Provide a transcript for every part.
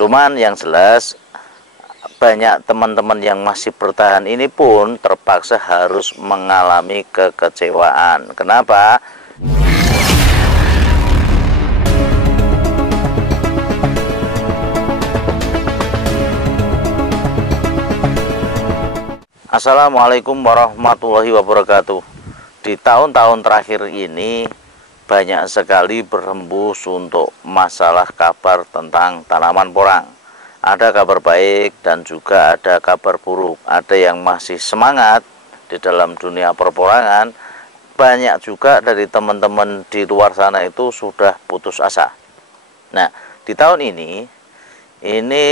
Cuman yang jelas banyak teman-teman yang masih bertahan ini pun terpaksa harus mengalami kekecewaan. Kenapa? Assalamualaikum warahmatullahi wabarakatuh. Di tahun-tahun terakhir ini banyak sekali berhembus untuk masalah kabar tentang tanaman porang. Ada kabar baik dan juga ada kabar buruk. Ada yang masih semangat di dalam dunia perporangan. Banyak juga dari teman-teman di luar sana itu sudah putus asa. Nah, di tahun ini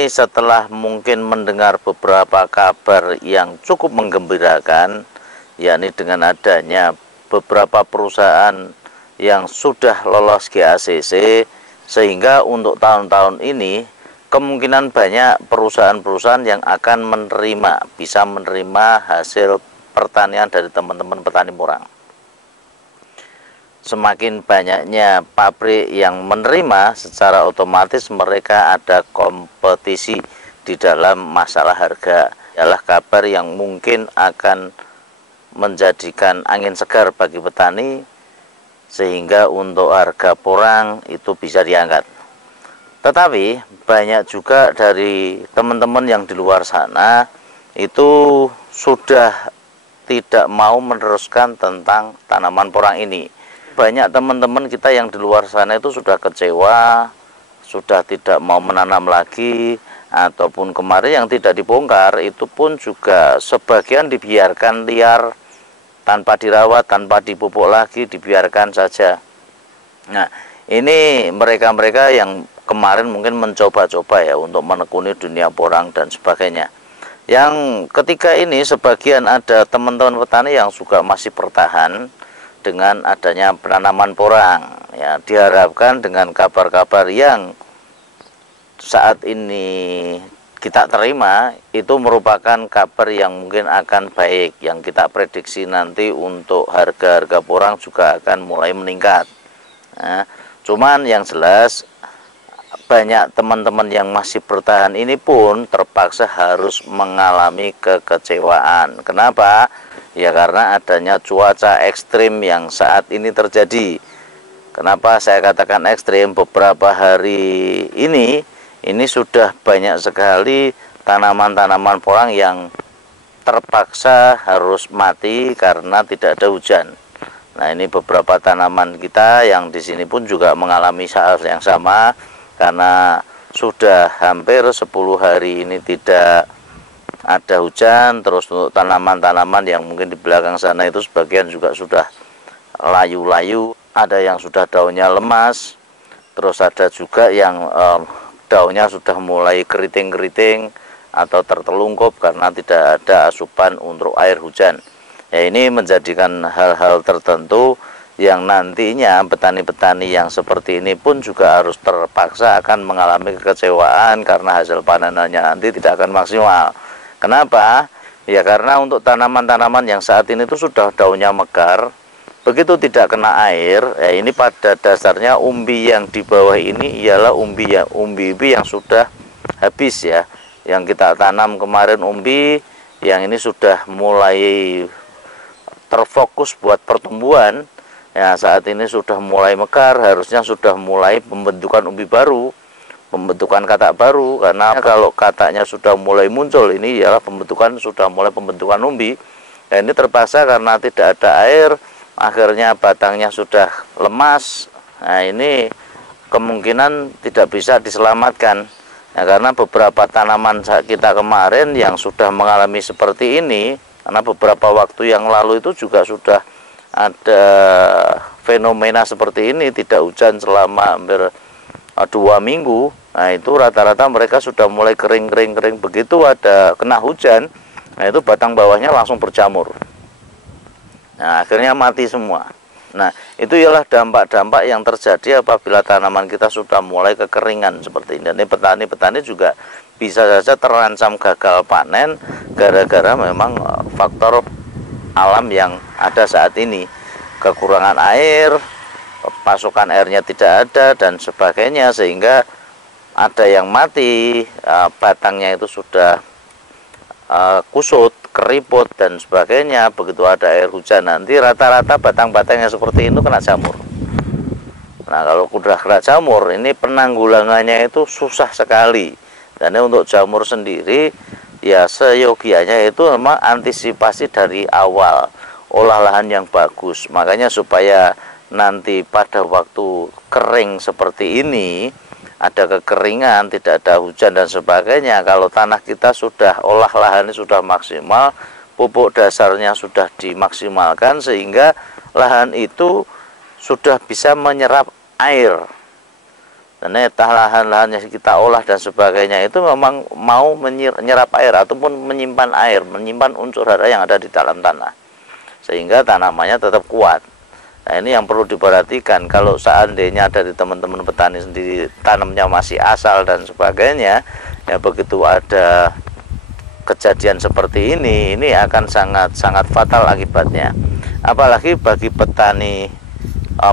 setelah mungkin mendengar beberapa kabar yang cukup menggembirakan, yakni dengan adanya beberapa perusahaan yang sudah lolos GACC, sehingga untuk tahun-tahun ini kemungkinan banyak perusahaan-perusahaan yang akan bisa menerima hasil pertanian dari teman-teman petani porang. Semakin banyaknya pabrik yang menerima, secara otomatis mereka ada kompetisi di dalam masalah harga. Ialah kabar yang mungkin akan menjadikan angin segar bagi petani, sehingga untuk harga porang itu bisa diangkat. Tetapi banyak juga dari teman-teman yang di luar sana itu sudah tidak mau meneruskan tentang tanaman porang ini. Banyak teman-teman kita yang di luar sana itu sudah kecewa, sudah tidak mau menanam lagi, ataupun kemarin yang tidak dibongkar itu pun juga sebagian dibiarkan liar, tanpa dirawat, tanpa dipupuk lagi, dibiarkan saja. Nah, ini mereka-mereka yang kemarin mungkin mencoba-coba ya untuk menekuni dunia porang dan sebagainya. Yang ketiga ini sebagian ada teman-teman petani yang juga masih bertahan dengan adanya penanaman porang. Ya, diharapkan dengan kabar-kabar yang saat ini kita terima itu merupakan kabar yang mungkin akan baik, yang kita prediksi nanti untuk harga-harga porang juga akan mulai meningkat. Nah, cuman yang jelas banyak teman-teman yang masih bertahan ini pun terpaksa harus mengalami kekecewaan. Kenapa? Ya karena adanya cuaca ekstrim yang saat ini terjadi. Kenapa saya katakan ekstrim? Beberapa hari ini sudah banyak sekali tanaman-tanaman porang yang terpaksa harus mati karena tidak ada hujan. Nah, ini beberapa tanaman kita yang di sini pun juga mengalami hal yang sama, karena sudah hampir 10 hari ini tidak ada hujan. Terus untuk tanaman-tanaman yang mungkin di belakang sana itu sebagian juga sudah layu-layu, ada yang sudah daunnya lemas, terus ada juga yang daunnya sudah mulai keriting-keriting atau tertelungkup karena tidak ada asupan untuk air hujan. Ya, ini menjadikan hal-hal tertentu yang nantinya petani-petani yang seperti ini pun juga harus terpaksa akan mengalami kekecewaan karena hasil panenannya nanti tidak akan maksimal. Kenapa? Ya karena untuk tanaman-tanaman yang saat ini itu sudah daunnya mekar, begitu tidak kena air, ya ini pada dasarnya umbi yang di bawah ini ialah umbi yang sudah habis ya. Yang kita tanam kemarin umbi, yang ini sudah mulai terfokus buat pertumbuhan. Ya, saat ini sudah mulai mekar, harusnya sudah mulai pembentukan umbi baru, pembentukan katak baru. Karena kalau kataknya sudah mulai muncul, ini ialah sudah mulai pembentukan umbi. Dan ini terpaksa karena tidak ada air, akhirnya batangnya sudah lemas. Nah, ini kemungkinan tidak bisa diselamatkan. Nah, karena beberapa tanaman kita kemarin yang sudah mengalami seperti ini, karena beberapa waktu yang lalu itu juga sudah ada fenomena seperti ini, tidak hujan selama hampir 2 minggu. Nah, itu rata-rata mereka sudah mulai kering. Begitu ada kena hujan, nah itu batang bawahnya langsung berjamur. Nah, akhirnya mati semua. Nah, itu ialah dampak-dampak yang terjadi apabila tanaman kita sudah mulai kekeringan seperti ini. Dan petani-petani juga bisa saja terancam gagal panen gara-gara memang faktor alam yang ada saat ini. Kekurangan air, pasokan airnya tidak ada dan sebagainya, sehingga ada yang mati, batangnya itu sudah kusut, keriput dan sebagainya. Begitu ada air hujan nanti rata-rata batang-batang yang seperti itu kena jamur. Nah, kalau udah kena jamur, ini penanggulangannya itu susah sekali. Dan untuk jamur sendiri, ya seyogianya itu memang antisipasi dari awal, olah lahan yang bagus. Makanya supaya nanti pada waktu kering seperti ini, ada kekeringan, tidak ada hujan dan sebagainya, kalau tanah kita sudah olah lahannya sudah maksimal, pupuk dasarnya sudah dimaksimalkan, sehingga lahan itu sudah bisa menyerap air. Dan lahan-lahan yang kita olah dan sebagainya itu memang mau menyerap air ataupun menyimpan air, menyimpan unsur hara yang ada di dalam tanah, sehingga tanamannya tetap kuat. Nah, ini yang perlu diperhatikan. Kalau seandainya dari teman-teman petani sendiri tanamnya masih asal dan sebagainya, ya begitu ada kejadian seperti ini akan sangat fatal akibatnya. Apalagi bagi petani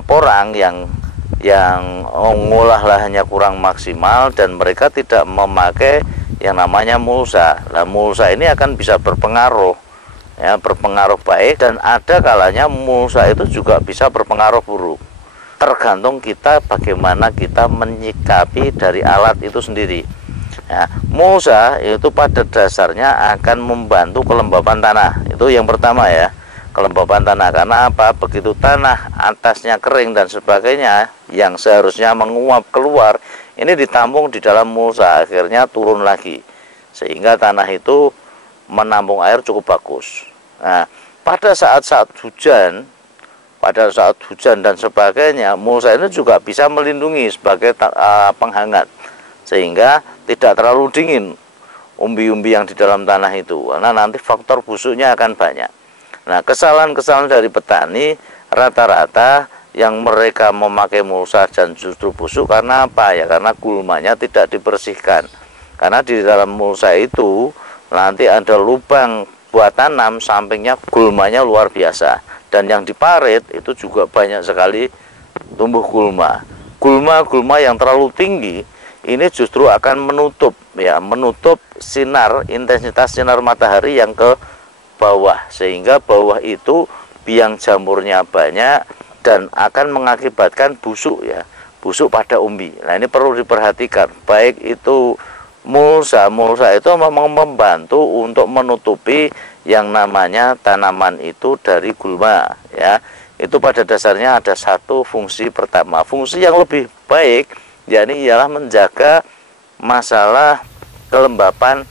porang yang mengolah lahannya kurang maksimal dan mereka tidak memakai yang namanya mulsa. Nah, mulsa ini akan bisa berpengaruh, ya, berpengaruh baik, dan ada kalanya mulsa itu juga bisa berpengaruh buruk. Tergantung kita bagaimana kita menyikapi dari alat itu sendiri. Ya, mulsa itu pada dasarnya akan membantu kelembapan tanah. Itu yang pertama, ya, kelembapan tanah. Karena apa? Begitu tanah atasnya kering dan sebagainya yang seharusnya menguap keluar, ini ditampung di dalam mulsa, akhirnya turun lagi, sehingga tanah itu menampung air cukup bagus. Nah, pada saat hujan dan sebagainya, mulsa ini juga bisa melindungi sebagai penghangat, sehingga tidak terlalu dingin umbi-umbi yang di dalam tanah itu, karena nanti faktor busuknya akan banyak. Nah, kesalahan-kesalahan dari petani rata-rata yang mereka memakai mulsa dan justru busuk karena apa? Ya karena gulmanya tidak dibersihkan. Karena di dalam mulsa itu nanti ada lubang buat tanam, sampingnya gulmanya luar biasa. Dan yang diparit itu juga banyak sekali tumbuh gulma. Gulma yang terlalu tinggi ini justru akan menutup sinar, intensitas sinar matahari yang ke bawah, sehingga bawah itu biang jamurnya banyak dan akan mengakibatkan busuk, ya, busuk pada umbi. Nah, ini perlu diperhatikan. Baik itu mulsa itu memang membantu untuk menutupi yang namanya tanaman itu dari gulma, ya. Itu pada dasarnya ada satu fungsi pertama. Fungsi yang lebih baik yakni ialah menjaga masalah kelembapan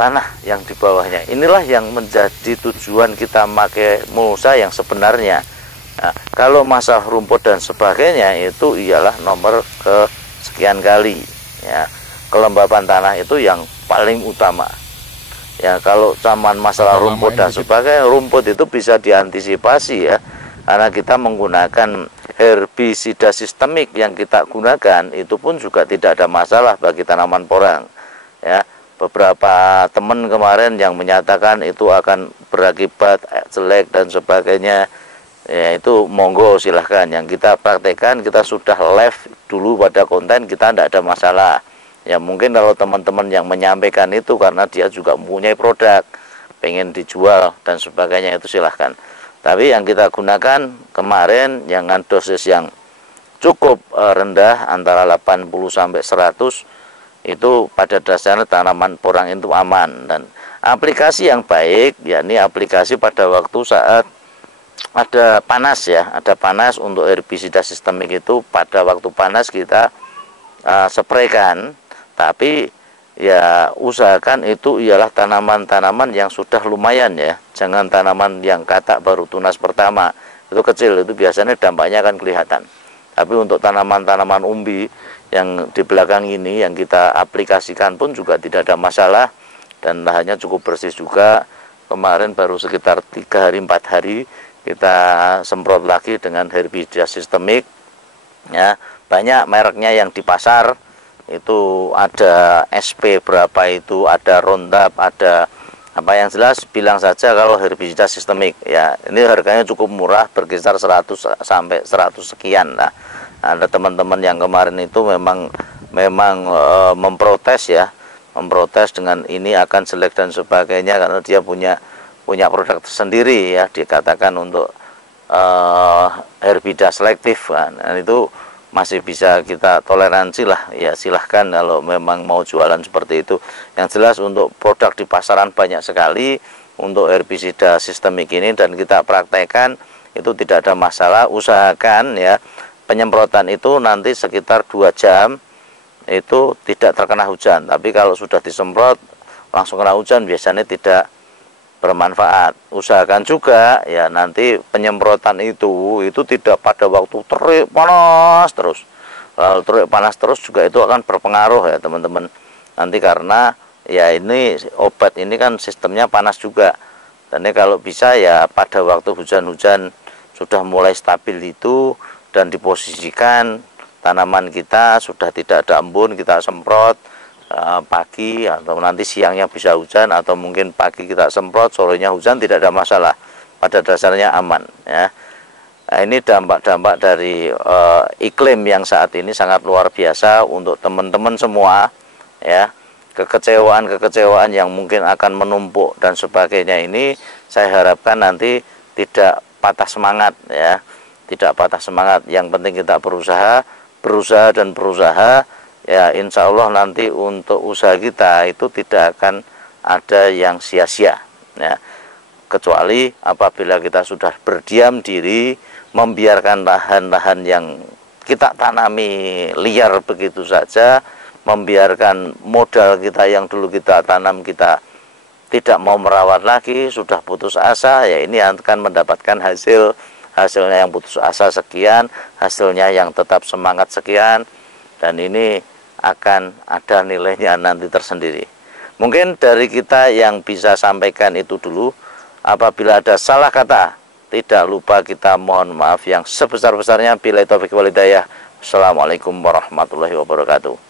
tanah yang di bawahnya. Inilah yang menjadi tujuan kita pakai mulsa yang sebenarnya. Nah, kalau masalah rumput dan sebagainya itu ialah nomor kesekian kali, ya. Kelembapan tanah itu yang paling utama. Ya, kalau zaman masalah rumput dan sebagainya, rumput itu bisa diantisipasi, ya. Karena kita menggunakan herbisida sistemik yang kita gunakan, itu pun juga tidak ada masalah bagi tanaman porang, ya. Beberapa teman kemarin yang menyatakan itu akan berakibat jelek dan sebagainya, ya itu monggo silahkan. Yang kita praktekkan, kita sudah live dulu pada konten, kita tidak ada masalah. Ya mungkin kalau teman-teman yang menyampaikan itu karena dia juga mempunyai produk, pengen dijual dan sebagainya, itu silahkan. Tapi yang kita gunakan kemarin dengan dosis yang cukup rendah, antara 80 sampai 100, itu pada dasarnya tanaman porang itu aman. Dan aplikasi yang baik yakni aplikasi pada waktu saat ada panas, ya, ada panas. Untuk herbisida sistemik itu pada waktu panas kita spraykan, tapi ya usahakan itu ialah tanaman-tanaman yang sudah lumayan, ya. Jangan tanaman yang katak baru tunas pertama, itu kecil, itu biasanya dampaknya akan kelihatan. Tapi untuk tanaman-tanaman umbi yang di belakang ini yang kita aplikasikan pun juga tidak ada masalah, dan lahannya cukup bersih juga. Kemarin baru sekitar 3 hari 4 hari kita semprot lagi dengan herbisida sistemik, ya. Banyak mereknya yang di pasar itu, ada SP berapa itu, ada Roundup, ada apa, yang jelas bilang saja kalau herbisida sistemik, ya. Ini harganya cukup murah, berkisar 100 sampai 100 sekian. Nah, ada teman-teman yang kemarin itu memang memang memprotes ya, memprotes dengan ini akan jelek dan sebagainya, karena dia punya produk tersendiri ya, dikatakan untuk herbida selektif kan. Dan itu masih bisa kita toleransi lah ya, silahkan kalau memang mau jualan seperti itu. Yang jelas untuk produk di pasaran banyak sekali untuk herbisida sistemik ini, dan kita praktekkan itu tidak ada masalah. Usahakan ya penyemprotan itu nanti sekitar 2 jam itu tidak terkena hujan, tapi kalau sudah disemprot langsung kena hujan biasanya tidak bermanfaat. Usahakan juga ya nanti penyemprotan itu tidak pada waktu terik panas terus. Kalau terik panas terus juga itu akan berpengaruh ya teman-teman. Nanti karena ya ini obat ini kan sistemnya panas juga. Dan ini kalau bisa ya pada waktu hujan-hujan sudah mulai stabil itu, dan diposisikan tanaman kita sudah tidak ada embun, kita semprot pagi atau nanti siangnya bisa hujan, atau mungkin pagi kita semprot sorenya hujan, tidak ada masalah, pada dasarnya aman ya. Nah, ini dampak-dampak dari iklim yang saat ini sangat luar biasa untuk teman-teman semua ya. Kekecewaan yang mungkin akan menumpuk dan sebagainya ini, saya harapkan nanti tidak patah semangat ya, tidak patah semangat. Yang penting kita berusaha ya, insya Allah nanti untuk usaha kita itu tidak akan ada yang sia-sia ya, kecuali apabila kita sudah berdiam diri, membiarkan lahan-lahan yang kita tanami liar begitu saja, membiarkan modal kita yang dulu kita tanam kita tidak mau merawat lagi, sudah putus asa ya, ini akan mendapatkan hasilnya yang putus asa sekian, hasilnya yang tetap semangat sekian, dan ini akan ada nilainya nanti tersendiri. Mungkin dari kita yang bisa sampaikan itu dulu. Apabila ada salah kata, tidak lupa kita mohon maaf yang sebesar-besarnya. Billahi taufiq wal hidayah. Assalamualaikum warahmatullahi wabarakatuh.